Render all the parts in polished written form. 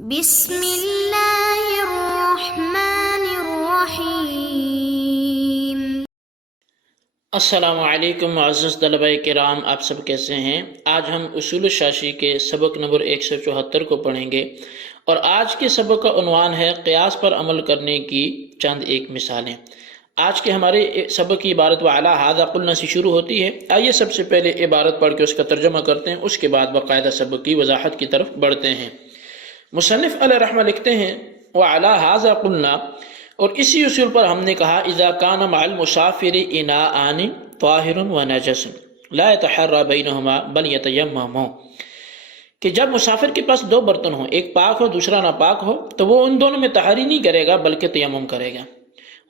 بسم اللہ الرحمن الرحیم۔ السلام علیکم معزز طلبہ کرام، آپ سب کیسے ہیں؟ آج ہم اصول الشاشی کے سبق نمبر 174 کو پڑھیں گے، اور آج کے سبق کا عنوان ہے قیاس پر عمل کرنے کی چند ایک مثالیں۔ آج کے ہمارے سبق کی عبارت وَعَلَىٰ هَٰذَا قُلْنَا سے شروع ہوتی ہے۔ آئیے سب سے پہلے عبارت پڑھ کے اس کا ترجمہ کرتے ہیں، اس کے بعد باقاعدہ سبق کی وضاحت کی طرف بڑھتے ہیں۔ مصنف علیہ رحمہ لکھتے ہیں وَعَلَىٰ هَٰذَا قُلْنَا، اور اسی اصول پر ہم نے کہا اذا کان مع المسافر اناءان طاہر ونجس لا يتحرى بینہما بل یتیمم، کہ جب مسافر کے پاس دو برتن ہوں، ایک پاک ہو دوسرا ناپاک ہو، تو وہ ان دونوں میں تحری نہیں کرے گا بلکہ تیمم کرے گا۔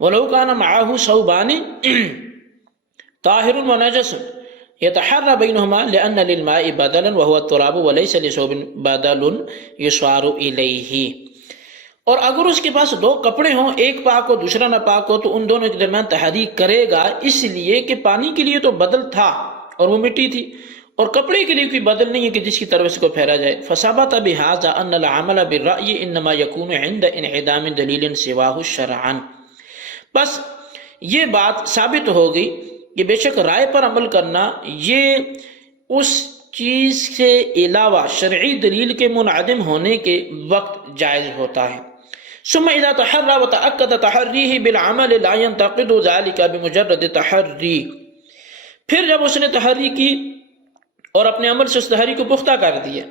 ولو کان معه ثوبان طاہر ونجس يتحرى بينهما لأن للماء بدلا وهو التراب وليس لثوب بدل يشار إليه، اور اگر اس کے پاس دو کپڑے ہوں، ایک پاک ہو دوسرا ناپاک ہو، تو ان دونوں کے درمیان تحریک کرے گا، اس لیے کہ پانی کے لیے تو بدل تھا اور وہ مٹی تھی، اور کپڑے کے لیے کوئی بدل نہیں ہے کہ جس کی طرف اس کو پھیرا جائے۔ فثبت بهذا ان العمل بالرأي انما يكون عند انعدام دلیل سواه شرعا، بس یہ بات ثابت ہو گئی کہ بے شک رائے پر عمل کرنا یہ اس چیز سے علاوہ شرعی دلیل کے منعدم ہونے کے وقت جائز ہوتا ہے۔ ثم اذا تحرى وتأكد تحريه بالعمل لا ينتقد ذلك بمجرد تحری، پھر جب اس نے تحری کی اور اپنے عمل سے اس تحری کو پختہ کر دیا،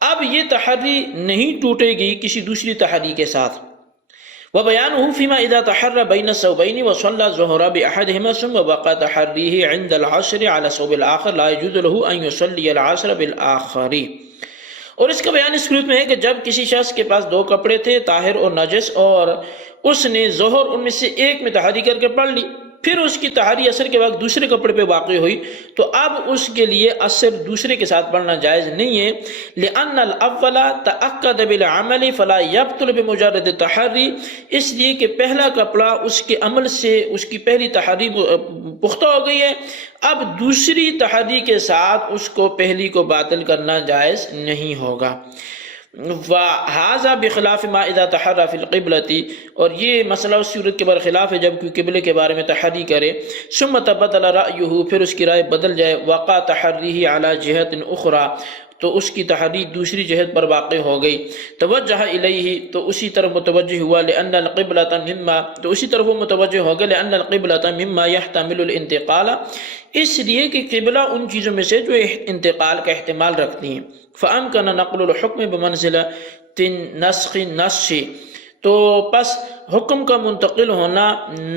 اب یہ تحری نہیں ٹوٹے گی کسی دوسری تحری کے ساتھ۔ وبيانه فيما إذا تحرى بين الثوبين وصلى الظهر بأحدهما ثم بقى تحريه عند العصر على ثوب الآخر لا يجوز له أن يصلي العصر بالآخر، اور اس کا بیان اس صورت میں ہے کہ جب کسی شخص کے پاس دو کپڑے تھے طاہر اور نجس، اور اس نے ظہر ان میں سے ایک میں تحری کر کے پڑھ لی، پھر اس کی تحری عصر کے وقت دوسرے کپڑے پہ واقع ہوئی، تو اب اس کے لیے عصر دوسرے کے ساتھ پڑھنا جائز نہیں ہے۔ لأن الأول تأکد بالعمل فلا يبطل بمجرد تحری، اس لیے کہ پہلا کپڑا اس کے عمل سے اس کی پہلی تحری پختہ ہو گئی ہے، اب دوسری تحری کے ساتھ اس کو پہلی کو باطل کرنا جائز نہیں ہوگا۔ وَهَذَا بِخِلَافِ مَا إِذَا تَحَرَّى فِي الْقِبْلَةِ، اور یہ مسئلہ اس صورت کے برخلاف ہے جب کوئی قبلے کے بارے میں تحری کرے، ثُمَّ تَبَدَّلَ رَأْيُهُ، پھر اس کی رائے بدل جائے، وَقَعَ تَحَرِّيهِ عَلَى جِهَةٍ أُخْرَى، تو اس کی تحری دوسری جہت پر واقع ہو گئی، توجہ الیہ، تو اسی طرف متوجہ ہوا، لأن القبلۃ مما، تو اسی طرف وہ متوجہ ہو گیا، لأن القبلۃ مما يحتمل الانتقال، اس لیے کہ قبلہ ان چیزوں میں سے جو انتقال کا احتمال رکھتی ہیں۔ فأمکن نقل الحکم بمنزلۃ نسخ النص، تو پس حکم کا منتقل ہونا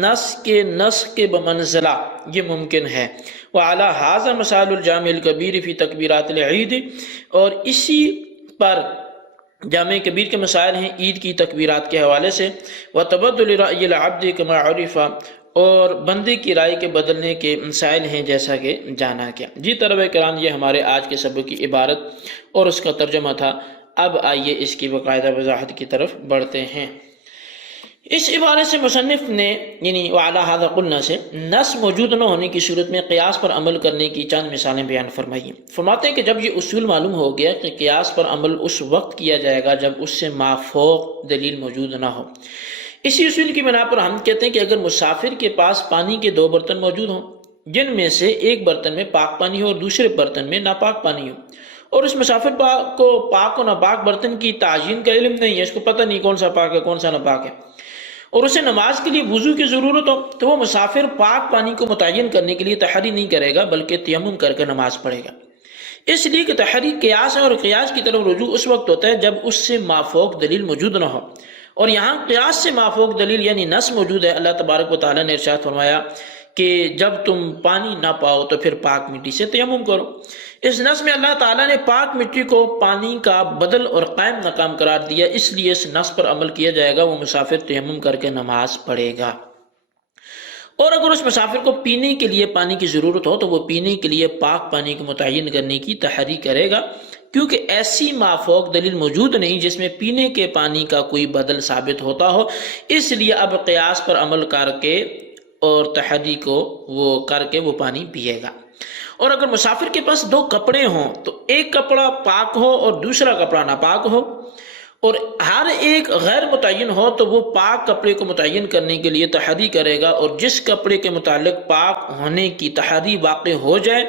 نسخ کے بمنزلہ یہ ممکن ہے۔ وعلی ھذا مسائل الجامع الکبیر فی تکبیرات العید، اور اسی پر جامع کبیر کے مسائل ہیں عید کی تکبیرات کے حوالے سے۔ وتبدل رأی العبد کما عرف، اور بندے کی رائے کے بدلنے کے مسائل ہیں جیسا کہ جانا گیا۔ جی طلبہ کرام، یہ ہمارے آج کے سبق کی عبارت اور اس کا ترجمہ تھا۔ اب آئیے اس کی باقاعدہ وضاحت کی طرف بڑھتے ہیں۔ اس عبارت سے مصنف نے یعنی وعلی ھذا قلنا سے نص موجود نہ ہونے کی صورت میں قیاس پر عمل کرنے کی چند مثالیں بیان فرمائی۔ فرماتے ہیں کہ جب یہ اصول معلوم ہو گیا کہ قیاس پر عمل اس وقت کیا جائے گا جب اس سے مافوق دلیل موجود نہ ہو، اسی اصول کی بنا پر ہم کہتے ہیں کہ اگر مسافر کے پاس پانی کے دو برتن موجود ہوں، جن میں سے ایک برتن میں پاک پانی ہو اور دوسرے برتن میں ناپاک پانی ہو، اور اس مسافر کو پاک و ناپاک برتن کی تعیین کا علم نہیں ہے، اس کو پتہ نہیں کون سا پاک ہے کون سا ناپاک ہے، اور اسے نماز کے لیے وضو کی ضرورت ہو، تو وہ مسافر پاک پانی کو متعین کرنے کے لیے تحری نہیں کرے گا بلکہ تیمم کر کے نماز پڑھے گا، اس لیے کہ تحری قیاس ہے، اور قیاس کی طرف رجوع اس وقت ہوتا ہے جب اس سے مافوق دلیل موجود نہ ہو، اور یہاں قیاس سے مافوق دلیل یعنی نص موجود ہے۔ اللہ تبارک و تعالیٰ نے ارشاد فرمایا کہ جب تم پانی نہ پاؤ تو پھر پاک مٹی سے تیمم کرو۔ اس نص میں اللہ تعالیٰ نے پاک مٹی کو پانی کا بدل اور قائم مقام قرار دیا، اس لیے اس نص پر عمل کیا جائے گا، وہ مسافر تیمم کر کے نماز پڑھے گا۔ اور اگر اس مسافر کو پینے کے لیے پانی کی ضرورت ہو تو وہ پینے کے لیے پاک پانی کو متعین کرنے کی تحری کرے گا، کیونکہ ایسی مافوق دلیل موجود نہیں جس میں پینے کے پانی کا کوئی بدل ثابت ہوتا ہو، اس لیے اب قیاس پر عمل کر کے اور تحری کو وہ کر کے وہ پانی پیے گا۔ اور اگر مسافر کے پاس دو کپڑے ہوں تو ایک کپڑا پاک ہو اور دوسرا کپڑا ناپاک ہو، اور ہر ایک غیر متعین ہو تو وہ پاک کپڑے کو متعین کرنے کے لیے تحری کرے گا، اور جس کپڑے کے متعلق پاک ہونے کی تحری واقع ہو جائے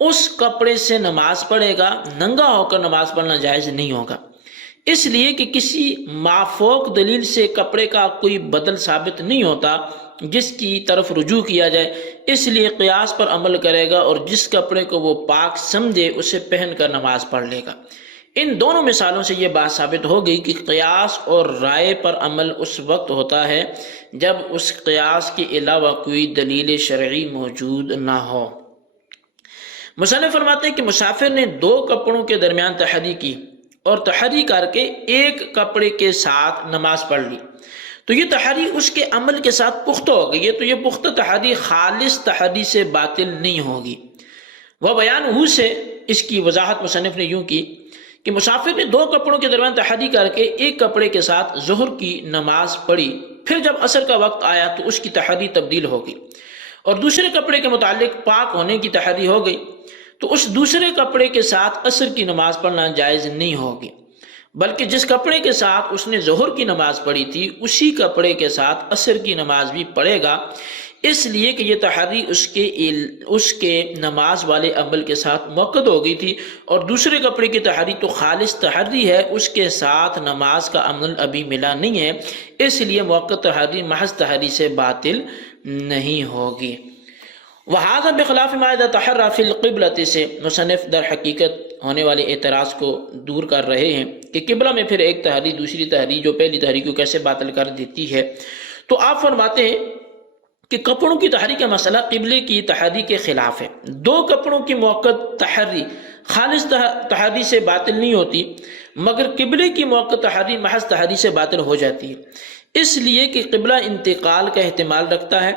اس کپڑے سے نماز پڑھے گا، ننگا ہو کر نماز پڑھنا جائز نہیں ہوگا، اس لیے کہ کسی مافوق دلیل سے کپڑے کا کوئی بدل ثابت نہیں ہوتا جس کی طرف رجوع کیا جائے، اس لیے قیاس پر عمل کرے گا اور جس کپڑے کو وہ پاک سمجھے اسے پہن کر نماز پڑھ لے گا۔ ان دونوں مثالوں سے یہ بات ثابت ہو گئی کہ قیاس اور رائے پر عمل اس وقت ہوتا ہے جب اس قیاس کے علاوہ کوئی دلیل شرعی موجود نہ ہو۔ مصنف فرماتے ہیں کہ مسافر نے دو کپڑوں کے درمیان تحری کی اور تحری کر کے ایک کپڑے کے ساتھ نماز پڑھ لی، تو یہ تحری اس کے عمل کے ساتھ پختہ ہو گئی ہے، تو یہ پختہ تحری خالص تحری سے باطل نہیں ہوگی۔ وہ بیان ہو سے اس کی وضاحت مصنف نے یوں کی کہ مسافر نے دو کپڑوں کے درمیان تحری کر کے ایک کپڑے کے ساتھ ظہر کی نماز پڑھی، پھر جب عصر کا وقت آیا تو اس کی تحری تبدیل ہو گئی اور دوسرے کپڑے کے متعلق پاک ہونے کی تحری ہو گئی، تو اس دوسرے کپڑے کے ساتھ عصر کی نماز پڑھنا جائز نہیں ہوگی، بلکہ جس کپڑے کے ساتھ اس نے ظہر کی نماز پڑھی تھی اسی کپڑے کے ساتھ عصر کی نماز بھی پڑھے گا، اس لیے کہ یہ تحری اس کے نماز والے عمل کے ساتھ موقع ہو گئی تھی، اور دوسرے کپڑے کی تحری تو خالص تحری ہے، اس کے ساتھ نماز کا عمل ابھی ملا نہیں ہے، اس لیے موقع تحری محض تحری سے باطل نہیں ہوگی۔ وہذا بخلاف ما اذا تحرى في القبلة سے مصنف در حقیقت ہونے والے اعتراض کو دور کر رہے ہیں کہ قبلہ میں پھر ایک تحری دوسری تحری جو پہلی تحری کو کیسے باطل کر دیتی ہے۔ تو آپ فرماتے ہیں کہ کپڑوں کی تحری کا مسئلہ قبلے کی تحری کے خلاف ہے۔ دو کپڑوں کی موقع تحری خالص تحری سے باطل نہیں ہوتی، مگر قبلے کی موقع تحری محض تحری سے باطل ہو جاتی ہے، اس لیے کہ قبلہ انتقال کا احتمال رکھتا ہے۔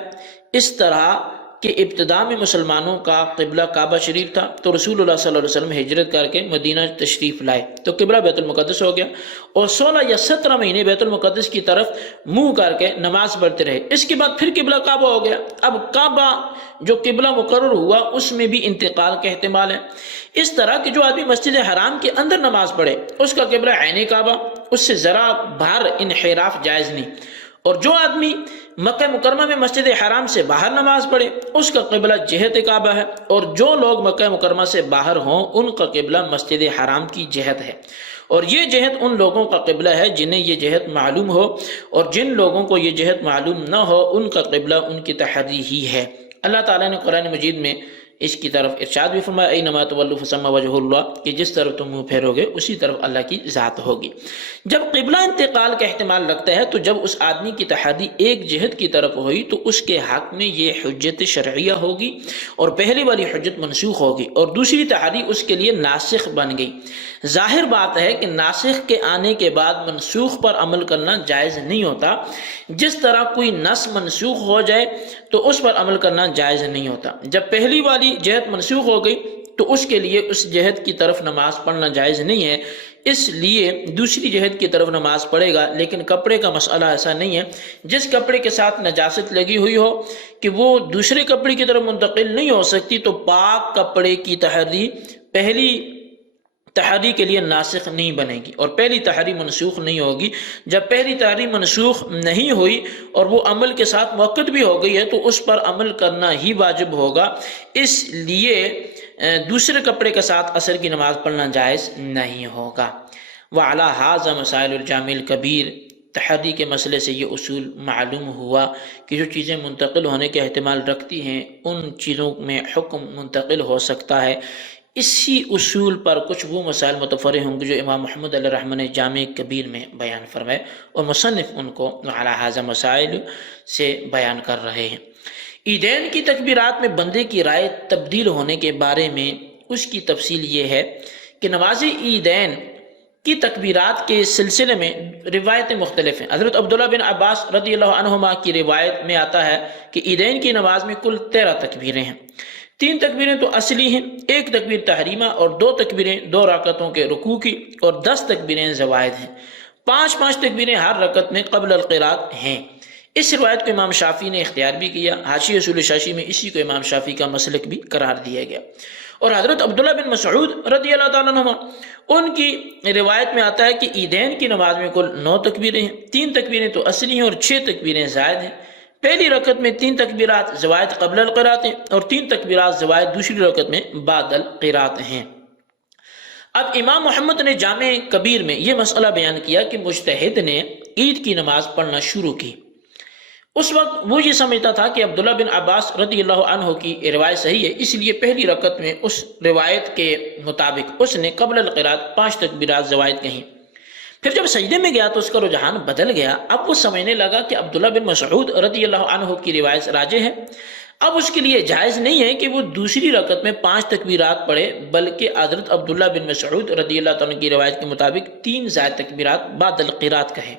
اس طرح کہ ابتداء میں مسلمانوں کا قبلہ کعبہ شریف تھا، تو رسول اللہ صلی اللہ علیہ وسلم ہجرت کر کے مدینہ تشریف لائے تو قبلہ بیت المقدس ہو گیا، اور 16 یا 17 مہینے بیت المقدس کی طرف منہ کر کے نماز پڑھتے رہے، اس کے بعد پھر قبلہ کعبہ ہو گیا۔ اب کعبہ جو قبلہ مقرر ہوا اس میں بھی انتقال کا احتمال ہے، اس طرح کہ جو آدمی مسجد حرام کے اندر نماز پڑھے اس کا قبلہ عین کعبہ، اس سے ذرا باہر انحراف جائز نہیں، اور جو آدمی مکہ مکرمہ میں مسجد حرام سے باہر نماز پڑھے اس کا قبلہ جہت کعبہ ہے، اور جو لوگ مکہ مکرمہ سے باہر ہوں ان کا قبلہ مسجد حرام کی جہت ہے، اور یہ جہت ان لوگوں کا قبلہ ہے جنہیں یہ جہت معلوم ہو، اور جن لوگوں کو یہ جہت معلوم نہ ہو ان کا قبلہ ان کی تحری ہی ہے۔ اللہ تعالیٰ نے قرآن مجید میں اس کی طرف ارشاد بھی فرمایا اینما تولوا فثم وجہ اللہ، کہ جس طرف تم منہ پھیرو گے اسی طرف اللہ کی ذات ہوگی۔ جب قبلہ انتقال کا احتمال رکھتا ہے تو جب اس آدمی کی تحری ایک جہت کی طرف ہوئی تو اس کے حق میں یہ حجت شرعیہ ہوگی اور پہلی والی حجت منسوخ ہوگی، اور دوسری تحری اس کے لیے ناسخ بن گئی۔ ظاہر بات ہے کہ ناسخ کے آنے کے بعد منسوخ پر عمل کرنا جائز نہیں ہوتا، جس طرح کوئی نص منسوخ ہو جائے تو اس پر عمل کرنا جائز نہیں ہوتا۔ جب پہلی والی جہت منسوخ ہو گئی تو اس کے لیے اس جہت کی طرف نماز پڑھنا جائز نہیں ہے، اس لیے دوسری جہت کی طرف نماز پڑھے گا۔ لیکن کپڑے کا مسئلہ ایسا نہیں ہے، جس کپڑے کے ساتھ نجاست لگی ہوئی ہو کہ وہ دوسرے کپڑے کی طرف منتقل نہیں ہو سکتی، تو پاک کپڑے کی تحری پہلی تحری کے لیے ناسخ نہیں بنے گی اور پہلی تحری منسوخ نہیں ہوگی۔ جب پہلی تحری منسوخ نہیں ہوئی اور وہ عمل کے ساتھ موقت بھی ہو گئی ہے تو اس پر عمل کرنا ہی واجب ہوگا، اس لیے دوسرے کپڑے کے ساتھ عصر کی نماز پڑھنا جائز نہیں ہوگا۔ وعلی ھذا مسائل الجامع الکبیر، تحری کے مسئلے سے یہ اصول معلوم ہوا کہ جو چیزیں منتقل ہونے کے احتمال رکھتی ہیں ان چیزوں میں حکم منتقل ہو سکتا ہے۔ اسی اصول پر کچھ وہ مسائل متفرع ہوں گے جو امام محمد علیہ الرحمہ نے جامع کبیر میں بیان فرمائے، اور مصنف ان کو علی ھذا مسائل سے بیان کر رہے ہیں۔ عیدین کی تکبیرات میں بندے کی رائے تبدیل ہونے کے بارے میں اس کی تفصیل یہ ہے کہ نماز عیدین کی تکبیرات کے سلسلے میں روایتیں مختلف ہیں۔ حضرت عبداللہ بن عباس رضی اللہ عنہما کی روایت میں آتا ہے کہ عیدین کی نماز میں کل 13 تکبیریں ہیں، 3 تکبیریں تو اصلی ہیں، 1 تکبیر تحریمہ اور 2 تکبیریں 2 رکعتوں کے رکوع کی، اور 10 تکبیریں زوائد ہیں، 5 تکبیریں ہر رکعت میں قبل القراءت ہیں۔ اس روایت کو امام شافعی نے اختیار بھی کیا، حاشیہ اصول شاشی میں اسی کو امام شافعی کا مسلک بھی قرار دیا گیا، اور حضرت عبداللہ بن مسعود رضی اللہ تعالیٰ عنہ ان کی روایت میں آتا ہے کہ عیدین کی نماز میں کل 9 تکبیریں ہیں، 3 تکبیریں تو اصلی ہیں اور 6 تکبیریں زائد ہیں۔ پہلی رکعت میں 3 تکبیرات زوائد قبل القرات ہیں اور 3 تکبیرات زوائد دوسری رکعت میں بعد القرات ہیں۔ اب امام محمد نے جامع کبیر میں یہ مسئلہ بیان کیا کہ مجتہد نے عید کی نماز پڑھنا شروع کی، اس وقت وہ یہ سمجھتا تھا کہ عبداللہ بن عباس رضی اللہ عنہ کی روایت صحیح ہے، اس لیے پہلی رکعت میں اس روایت کے مطابق اس نے قبل القرات 5 تکبیرات زوائد کہیں۔ پھر جب سجدے میں گیا تو اس کا رجحان بدل گیا، اب وہ سمجھنے لگا کہ عبداللہ بن مسعود رضی اللہ عنہ کی روایت راجح ہے، اب اس کے لیے جائز نہیں ہے کہ وہ دوسری رکعت میں 5 تکبیرات پڑھے، بلکہ حضرت عبداللہ بن مسعود رضی اللہ عنہ کی روایت کے مطابق 3 زائد تکبیرات بعد القرات کہے،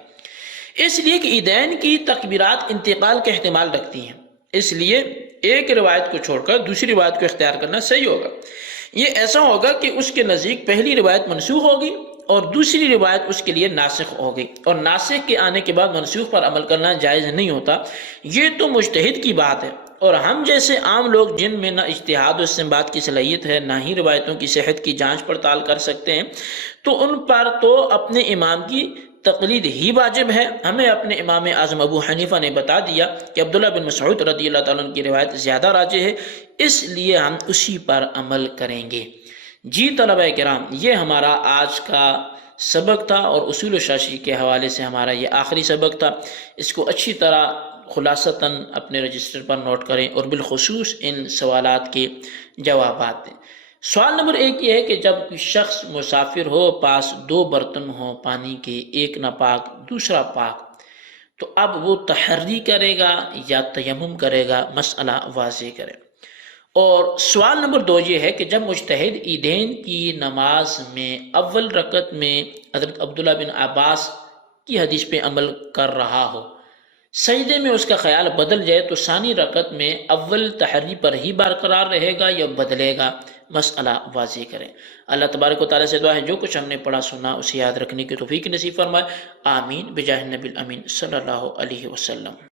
اس لیے کہ عیدین کی تکبیرات انتقال کے احتمال رکھتی ہیں، اس لیے ایک روایت کو چھوڑ کر دوسری روایت کو اختیار کرنا صحیح ہوگا۔ یہ ایسا ہوگا کہ اس کے نزدیک پہلی روایت منسوخ ہوگی اور دوسری روایت اس کے لیے ناسخ ہوگی، اور ناسخ کے آنے کے بعد منسوخ پر عمل کرنا جائز نہیں ہوتا۔ یہ تو مجتہد کی بات ہے، اور ہم جیسے عام لوگ جن میں نہ اجتہاد و استنباط کی صلاحیت ہے، نہ ہی روایتوں کی صحت کی جانچ پڑتال کر سکتے ہیں، تو ان پر تو اپنے امام کی تقلید ہی واجب ہے۔ ہمیں اپنے امام اعظم ابو حنیفہ نے بتا دیا کہ عبداللہ بن مسعود رضی اللہ تعالیٰ عنہ کی روایت زیادہ راجح ہے، اس لیے ہم اسی پر عمل کریں گے۔ جی طلبہ کرام، یہ ہمارا آج کا سبق تھا، اور اصول شاشی کے حوالے سے ہمارا یہ آخری سبق تھا۔ اس کو اچھی طرح خلاصتاً اپنے رجسٹر پر نوٹ کریں اور بالخصوص ان سوالات کے جوابات دیں۔ سوال نمبر 1 یہ ہے کہ جب کوئی شخص مسافر ہو، پاس 2 برتن ہوں پانی کے، ایک ناپاک دوسرا پاک، تو اب وہ تحری کرے گا یا تیمم کرے گا؟ مسئلہ واضح کرے۔ اور سوال نمبر 2 یہ ہے کہ جب مجتہد عیدین کی نماز میں اول رکعت میں حضرت عبداللہ بن عباس کی حدیث پہ عمل کر رہا ہو، سجدے میں اس کا خیال بدل جائے تو ثانی رکعت میں اول تحری پر ہی برقرار رہے گا یا بدلے گا؟ مسئلہ واضح کریں۔ اللہ تبارک و تعالیٰ سے دعا ہے جو کچھ ہم نے پڑھا سنا اسے یاد رکھنے کی توفیق نصیب فرمائے، آمین بجاہ النبی الامین صلی اللہ علیہ وسلم۔